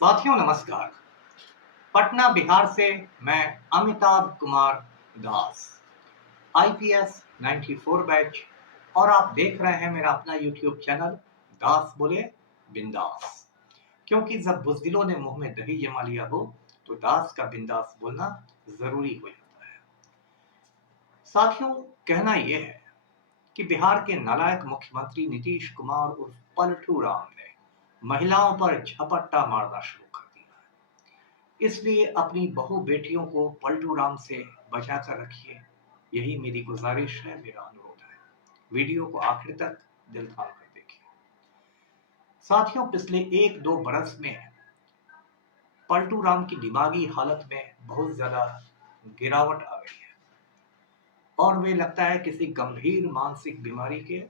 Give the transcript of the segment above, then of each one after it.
साथियों नमस्कार। पटना बिहार से मैं अमिताभ कुमार दास, आईपीएस 94 बैच, और आप देख रहे हैं मेरा अपना यूट्यूब चैनल दास बोले बिंदास। क्योंकि जब बुज़दिलों ने मुंह में दही जमा लिया हो तो दास का बिंदास बोलना जरूरी हो जाता है। साथियों, कहना यह है कि बिहार के नालायक मुख्यमंत्री नीतीश कुमार उर्फ पलटू राम ने महिलाओं पर झपट्टा मारना शुरू कर दिया है। इसलिए अपनी बहू बेटियों को पलटू राम से बचा कर रखिए, यही मेरी गुजारिश है, मेरा अनुरोध है। वीडियो को आखिर तक दिल थाम कर देखिए। साथियों, पिछले 1-2 बरस में पलटू राम की दिमागी हालत में बहुत ज्यादा गिरावट आ गई है और वे लगता है किसी गंभीर मानसिक बीमारी के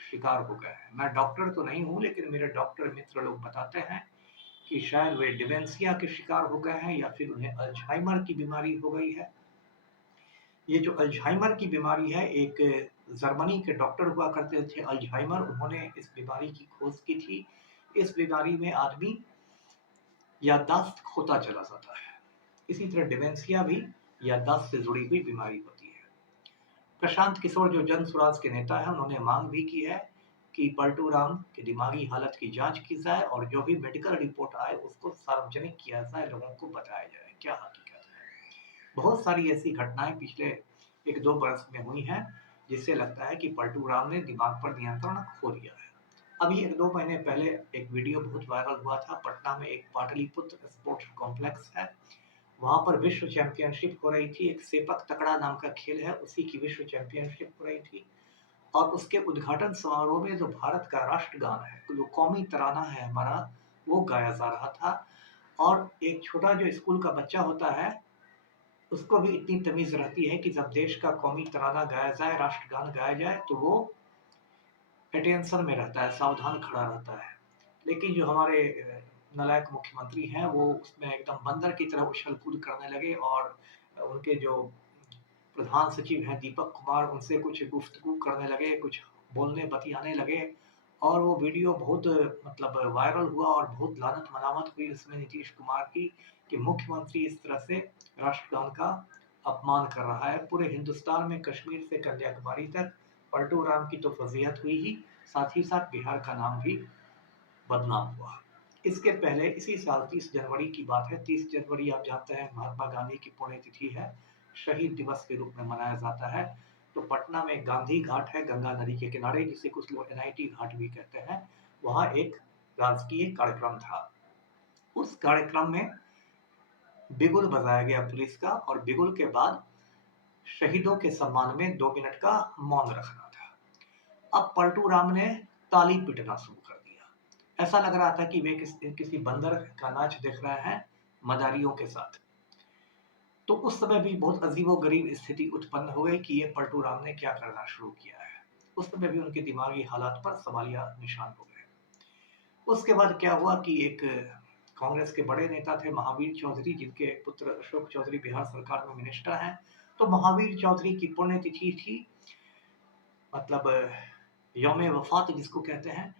शिकार हो गए हैं। मैं डॉक्टर तो नहीं हूं, लेकिन मेरे डॉक्टर मित्र लोग बताते हैं कि शायद वे डिमेंशिया के शिकार हो गए हैं या फिर उन्हें अल्जाइमर की बीमारी हो गई है। ये जो अल्जाइमर की बीमारी है, एक जर्मनी के डॉक्टर हुआ करते थे अल्जाइमर, उन्होंने इस बीमारी की खोज की थी। इस बीमारी में आदमी याददाश्त खोता चला जाता है। इसी तरह डिमेंशिया भी याददाश्त से जुड़ी हुई बीमारी होती है। प्रशांत किशोर जो जन स्वराज के नेता है, उन्होंने मांग भी की है कि पलटू राम की दिमागी हालत की जांच की जाए और जो भी मेडिकल रिपोर्ट आए उसको सार्वजनिक किया जाए, लोगों को बताया जाए क्या हकीकत है। बहुत सारी ऐसी घटनाएं पिछले 1-2 बरस में हुई हैं जिससे लगता है कि पलटू राम ने दिमाग पर नियंत्रण खो दिया है। अभी 1-2 महीने पहले एक वीडियो बहुत वायरल हुआ था। पटना में एक पाटलिपुत्र स्पोर्ट्स कॉम्प्लेक्स है, वहां पर विश्व चैंपियनशिप हो रही थी। एक सेपक तकड़ा नाम का खेल है, उसी की विश्व चैंपियनशिप हो रही थी और उसके उद्घाटन समारोह में जो भारत का राष्ट्रगान है, जो कौमी तराना है हमारा, वो गाया जा रहा था। और एक छोटा जो स्कूल का बच्चा होता है, उसको भी इतनी तमीज रहती है कि जब देश का कौमी तराना गाया जाए, राष्ट्रगान गाया जाए, तो वो अटेंशन में रहता है, सावधान खड़ा रहता है। लेकिन जो हमारे नालायक मुख्यमंत्री हैं, वो उसमें एकदम बंदर की तरह उछल कूद करने लगे और उनके जो प्रधान सचिव हैं दीपक कुमार, उनसे कुछ गुफ्तगू करने लगे, कुछ बोलने बतियाने लगे और वो वीडियो बहुत मतलब वायरल हुआ और बहुत लानत मलामत हुई उसमें नीतीश कुमार की कि मुख्यमंत्री इस तरह से राष्ट्रगान का अपमान कर रहा है। पूरे हिंदुस्तान में कश्मीर से कन्याकुमारी तक पलटू राम की तो फजीहत हुई ही, साथ ही साथ बिहार का नाम भी बदनाम हुआ। इसके पहले इसी साल 30 जनवरी की बात है। 30 जनवरी आप जानते हैं महात्मा गांधी की पुण्यतिथि है, शहीद दिवस के रूप में मनाया जाता है। तो पटना में गांधी घाट है गंगा नदी के किनारे, जिसे कुछ लोग एनआईटी घाट भी कहते हैं। वहां एक राजकीय कार्यक्रम था। उस कार्यक्रम में बिगुल बजाया गया पुलिस का और बिगुल के बाद शहीदों के सम्मान में 2 मिनट का मौन रखना था। अब पलटू राम ने ताली पीटना शुरू कर दिया। ऐसा लग रहा था कि वे किसी बंदर का नाच देख रहे हैं मदारियों के साथ। तो उस समय भी बहुत अजीबो-गरीब स्थिति उत्पन्न हो गई कि ये पलटू राम ने क्या करना शुरू किया है। उस समय भी उनके दिमागी हालात पर सवालिया निशान हो गए। उसके बाद क्या हुआ कि एक कांग्रेस के बड़े नेता थे महावीर चौधरी, जिनके पुत्र अशोक चौधरी बिहार सरकार में मिनिस्टर हैं। तो महावीर चौधरी की पुण्यतिथि थी, मतलब यौम वफात जिसको कहते हैं।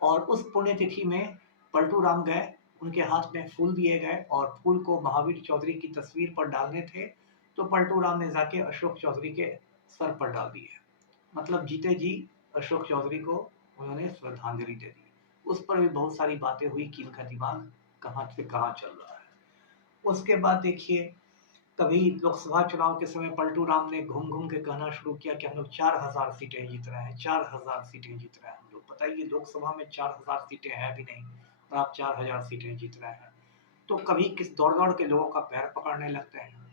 और उस पुण्यतिथि में पलटू राम गए, उनके हाथ में फूल दिए गए और फूल को महावीर चौधरी की तस्वीर पर डालने थे, तो पलटू राम ने जाके अशोक चौधरी के सर पर डाल दिए। मतलब जीते जी अशोक चौधरी को उन्होंने श्रद्धांजलि दे दी। उस पर भी बहुत सारी बातें हुई कि इनका दिमाग कहाँ से कहाँ चल रहा है। उसके बाद देखिए, कभी लोकसभा चुनाव के समय पलटू राम ने घूम घूम के कहना शुरू किया कि हम लोग 4000 सीटें जीत रहे हैं, 4000 सीटें जीत रहे हैं हम लोग। बताइए, लोकसभा में 4000 सीटें हैं भी नहीं और आप 4000 सीटें जीत रहे हैं। तो कभी किस दौड़ दौड़ के लोगों का पैर पकड़ने लगते हैं।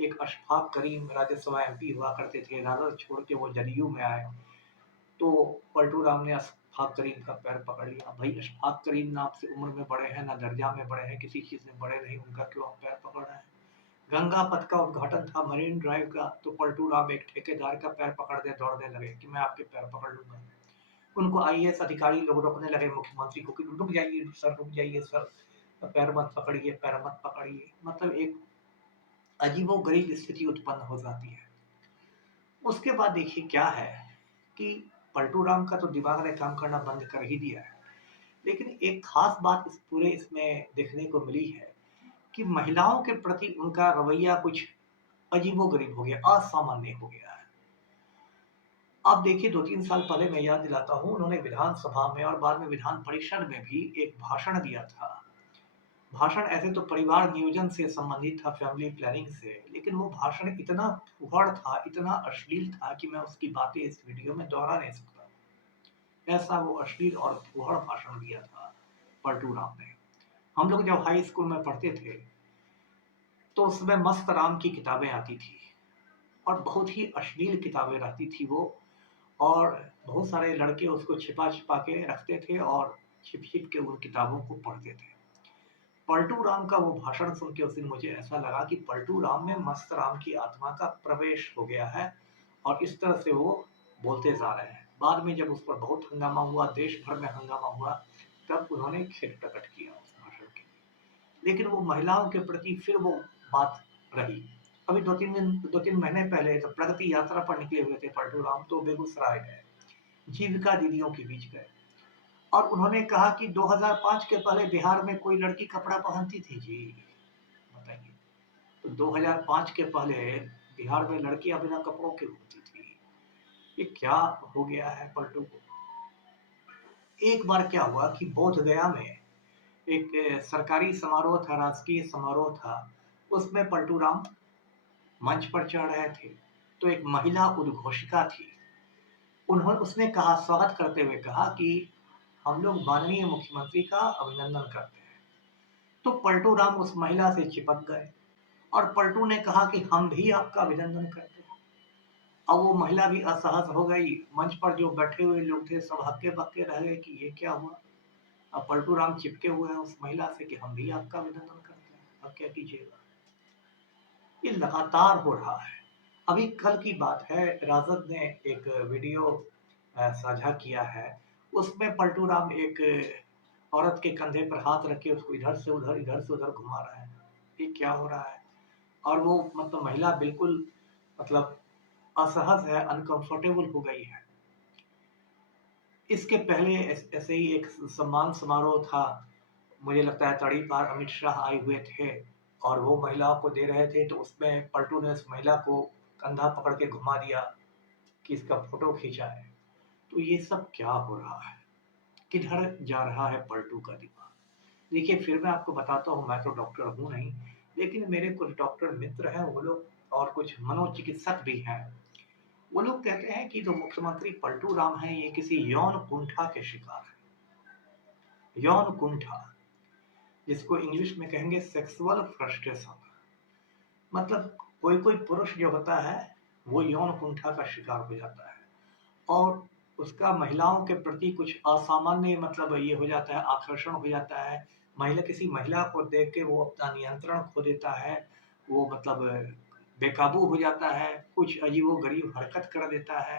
एक अशफाक करीम राज्यसभा एमपी हुआ करते थे, राजद छोड़ के वो जदयू में आए, तो पलटू राम ने अशफाक करीम का पैर पकड़ लिया। भाई, अशफाक करीम ना आपसे उम्र में बड़े हैं, ना दर्जा में बड़े हैं, किसी चीज में बड़े नहीं, उनका क्यों आप पैर पकड़ रहे हैं। गंगा पथ का उद्घाटन था, मरीन ड्राइव का, तो पलटू राम एक ठेकेदार का पैर पकड़ने दौड़ने लगे कि मैं आपके पैर पकड़ लूंगा। उनको आईएएस अधिकारी लोग रोकने लगे मुख्यमंत्री को कि रुक जाइए सर, रुक जाइए सर, पैर मत पकड़िए, पैर मत पकड़िए। मतलब एक अजीबो गरीब स्थिति उत्पन्न हो जाती है। उसके बाद देखिए क्या है कि पलटू राम का तो दिमाग ने काम करना बंद कर ही दिया है। लेकिन एक खास बात इस पूरे इसमें देखने को मिली है कि महिलाओं के प्रति उनका रवैया कुछ अजीबोगरीब हो गया, असामान्य हो गया है। आप देखिए 2-3 साल पहले मैं याद दिलाता हूँ, उन्होंने विधानसभा में और बाद में विधान परिषद में भी एक भाषण दिया था। भाषण ऐसे तो परिवार नियोजन से संबंधित था, फैमिली प्लानिंग से, लेकिन वो भाषण इतना फूहड़ था, इतना अश्लील था कि मैं उसकी बातें इस वीडियो में दोहरा नहीं सकता। ऐसा वो अश्लील और फूहड़ भाषण दिया था पलटू राम ने। हम लोग जब हाई स्कूल में पढ़ते थे, तो उसमें मस्त राम की किताबें आती थी और बहुत ही अश्लील किताबें रहती थी वो, और बहुत सारे लड़के उसको छिपा-छिपा के रखते थे और छिप-छिप के उन किताबों को पढ़ते थे। पलटू राम का वो भाषण सुन के उस दिन मुझे ऐसा लगा कि पलटू राम में मस्त राम की आत्मा का प्रवेश हो गया है और इस तरह से वो बोलते जा रहे हैं। बाद में जब उस पर बहुत हंगामा हुआ, देश भर में हंगामा हुआ, तब उन्होंने खेद प्रकट किया उस भाषण के लिए। लेकिन वो महिलाओं के प्रति फिर वो बात रही। अभी 2-3 महीने पहले जब प्रगति यात्रा पर निकले हुए थे पलटू राम, तो बेगूसराय गए, जीविका दीदियों के बीच गए और उन्होंने कहा कि 2005 के पहले बिहार में कोई लड़की कपड़ा पहनती थी जी, बताइए। तो 2005 के पहले बिहार में लड़कियां बिना कपड़ों के घूमती थी। ये क्या हो गया है पलटू को। एक बार क्या हुआ कि बोध गया में एक सरकारी समारोह था, राजकीय समारोह था, उसमें पलटू राम मंच पर चढ़ रहे थे। तो एक महिला उद्घोषिका थी, उन्होंने उसने कहा, स्वागत करते हुए कहा कि हम लोग माननीय मुख्यमंत्री का अभिनंदन करते हैं। तो पलटू राम उस महिला से चिपक गए और पलटू ने कहा कि हम भी आपका अभिनंदन करते हैं। अब वो महिला भी असहज हो गई, मंच पर जो बैठे हुए लोग थे सब हक्के बक्के रह गए कि ये क्या हुआ। अब पलटू राम चिपके हुए हैं उस महिला से कि हम भी आपका अभिनंदन करते हैं, अब क्या कीजिएगा। ये लगातार हो रहा है। अभी कल की बात है, राजद ने एक वीडियो साझा किया है, उसमें पलटू राम एक औरत के कंधे पर हाथ रख के उसको इधर से उधर घुमा रहा है। ये क्या हो रहा है। और वो मतलब महिला बिल्कुल मतलब असहज है, अनकंफर्टेबल हो गई है। इसके पहले ऐसे ही एक सम्मान समारोह था, मुझे लगता है तड़ी पार अमित शाह आए हुए थे और वो महिलाओं को दे रहे थे, तो उसमें पलटू ने उस महिला को कंधा पकड़ के घुमा दिया कि इसका फोटो खींचा है। तो ये सब क्या हो रहा है, किधर जा रहा है पलटू का दिमाग। देखिए फिर मैं आपको बताता हूँ, मैं तो डॉक्टर हूँ नहीं, लेकिन मेरे कुछ डॉक्टर मित्र हैं वो लोग और कुछ मनोचिकित्सक भी हैं। वो लोग कहते हैं कि जो मुख्यमंत्री पलटू राम हैं ये किसी यौन कुंठा के शिकार हैं। यौन कुंठा, जिसको इंग्लिश में कहेंगे सेक्सुअल फ्रस्ट्रेशन। मतलब कोई कोई पुरुष जो होता है वो यौन कुंठा का शिकार हो जाता है और उसका महिलाओं के प्रति कुछ असामान्य मतलब ये हो जाता है, आकर्षण हो जाता है। किसी महिला को देख के वो अपना नियंत्रण खो देता है, वो मतलब बेकाबू हो जाता है, कुछ अजीबो-गरीब हरकत कर देता है।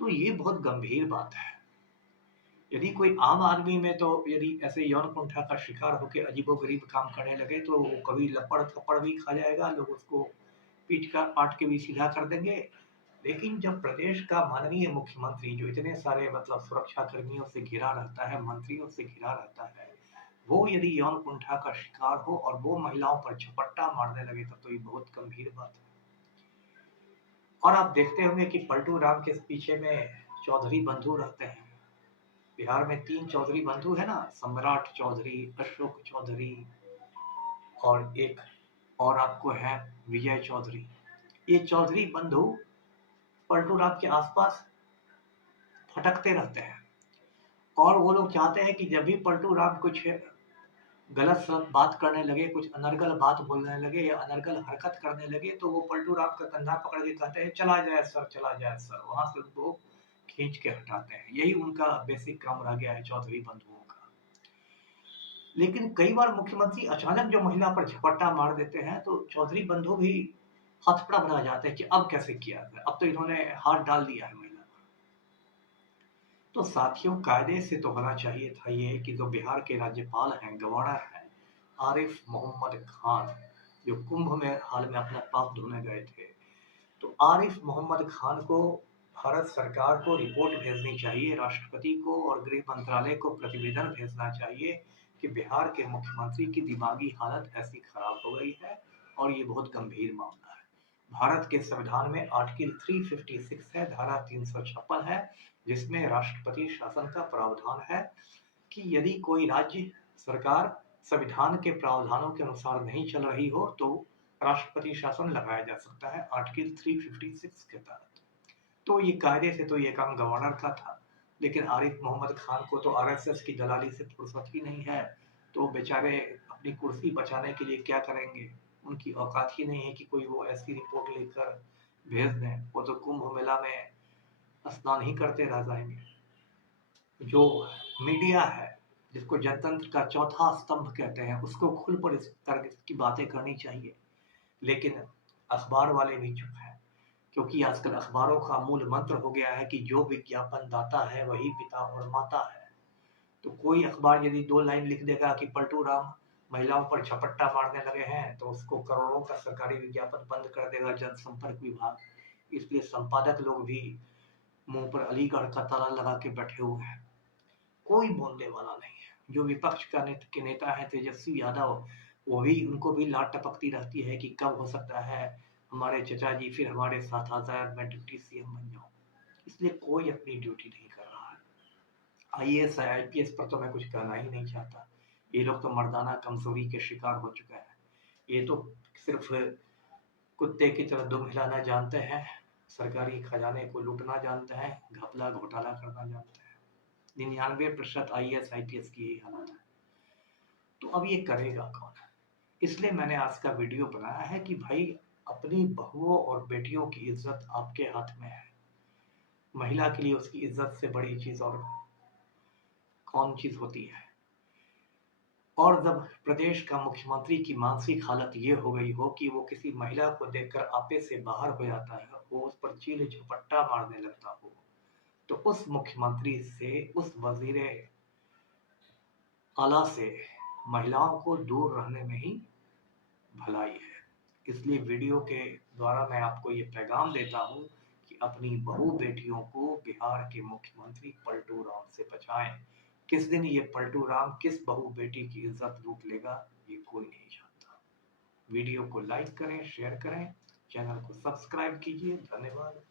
तो ये बहुत गंभीर बात है। यदि कोई आम आदमी में तो यदि ऐसे यौन कुंठा का शिकार होकर अजीबो-गरीब काम करने लगे तो वो कभी लपड़-थप्पड़ भी खा जाएगा, लोग उसको पीट का पाट के भी सीधा कर देंगे। लेकिन जब प्रदेश का माननीय मुख्यमंत्री जो इतने सारे मतलब सुरक्षा कर्मियों से घिरा रहता है, मंत्रियों से घिरा रहता है, वो यदि यौन कुंठा का शिकार हो और वो महिलाओं पर झपट्टा मारने लगे तब तो ये बहुत गंभीर बात है। और आप देखते होंगे कि पलटू राम के पीछे में चौधरी बंधु रहते हैं। बिहार में 3 चौधरी बंधु है ना, सम्राट चौधरी, अशोक चौधरी और एक और आपको है विजय चौधरी। ये चौधरी बंधु पलटू राम के आसपास भटकते रहते हैं और वो लोग चाहते हैं कि जब भी पलटू राम कुछ गलत सलत बात करने लगे, कुछ अनर्गल बात बोलने लगे या अनर्गल हरकत करने लगे, तो वो पलटू राम का कंधा पकड़ के कहते हैं चला जाए सर, चला जाए सर, वहां से उनको खींच के हटाते हैं। यही उनका बेसिक काम रह गया है चौधरी बंधुओं का। लेकिन कई बार मुख्यमंत्री अचानक जो महिला पर झपट्टा मार देते हैं तो चौधरी बंधु भी हथपड़ा बना जाते हैं कि अब कैसे किया जाए, अब तो इन्होंने हाथ डाल दिया है महिला पर। तो साथियों कायदे से तो होना चाहिए था ये कि जो बिहार के राज्यपाल हैं, गवर्नर हैं, आरिफ मोहम्मद खान, जो कुंभ में हाल में अपना पाप धोने गए थे, तो आरिफ मोहम्मद खान को भारत सरकार को रिपोर्ट भेजनी चाहिए, राष्ट्रपति को और गृह मंत्रालय को प्रतिवेदन भेजना चाहिए कि बिहार के मुख्यमंत्री की दिमागी हालत ऐसी खराब हो गई है और ये बहुत गंभीर मामला है। भारत के संविधान में आर्टिकल 356 है, धारा 356 है, जिसमें राष्ट्रपति शासन का प्रावधान है कि यदि कोई राज्य सरकार संविधान के प्रावधानों के अनुसार नहीं चल रही हो तो राष्ट्रपति शासन लगाया जा सकता है आर्टिकल 356 के तहत। तो ये कायदे से तो ये काम गवर्नर का था, लेकिन आरिफ मोहम्मद खान को तो आरएसएस की दलाली से फुर्सत ही नहीं है, तो बेचारे अपनी कुर्सी बचाने के लिए क्या करेंगे। उनकी औकात ही नहीं है कि कोई वो ऐसी रिपोर्ट लेकर भेज दें। वो तो कुंभ मेला में स्नान ही करते रह जाएंगे। जो मीडिया है, जिसको जनतंत्र का चौथा स्तंभ कहते हैं, उसको खुल पर इस तरह की बातें करनी चाहिए, लेकिन अखबार वाले भी चुप हैं, क्योंकि आजकल अखबारों का मूल मंत्र हो गया है कि जो विज्ञापन दाता है वही पिता और माता है। तो कोई अखबार यदि 2 लाइन लिख देगा कि पलटू राम महिलाओं पर झपट्टा मारने लगे हैं, तो उसको करोड़ों का सरकारी विज्ञापन बंद कर देगा जनसंपर्क विभाग। इसलिए संपादक लोग भी मुंह पर अलीगढ़ का ताला लगा के बैठे हुए हैं। कोई बोलने वाला नहीं है। जो विपक्ष का के नेता है तेजस्वी यादव, वो भी उनको भी लाट टपकती रहती है कि कब हो सकता है हमारे चचा जी फिर हमारे साथ आ जाए, मैं डिप्टी सीएम बन जाऊं। इसलिए कोई अपनी ड्यूटी नहीं कर रहा है। आईएएस आईपीएस पर तो मैं कुछ कहना ही नहीं चाहता। ये लोग तो मर्दाना कमजोरी के शिकार हो चुके हैं। ये तो सिर्फ कुत्ते की तरह दुम हिलाना जानते हैं, सरकारी खजाने को लूटना जानते हैं, घपला घोटाला करना जानते हैं। 99% आईएएस आईपीएस की यही हालत है। तो अब ये करेगा कौन? इसलिए मैंने आज का वीडियो बनाया है कि भाई, अपनी बहुओं और बेटियों की इज्जत आपके हाथ में है। महिला के लिए उसकी इज्जत से बड़ी चीज और कौन चीज होती है। और जब प्रदेश का मुख्यमंत्री की मानसिक हालत ये हो गई हो कि वो किसी महिला को देखकर आपे से बाहर हो जाता है, वो उस पर चील झपट्टा मारने लगता हो, तो उस मुख्यमंत्री से, उस वजीर आला से महिलाओं को दूर रहने में ही भलाई है। इसलिए वीडियो के द्वारा मैं आपको ये पैगाम देता हूँ कि अपनी बहू बेटियों को बिहार के मुख्यमंत्री पलटू राम से बचाएं। किस दिन ये पलटू राम किस बहू बेटी की इज्जत लूट लेगा, ये कोई नहीं जानता। वीडियो को लाइक करें, शेयर करें, चैनल को सब्सक्राइब कीजिए। धन्यवाद।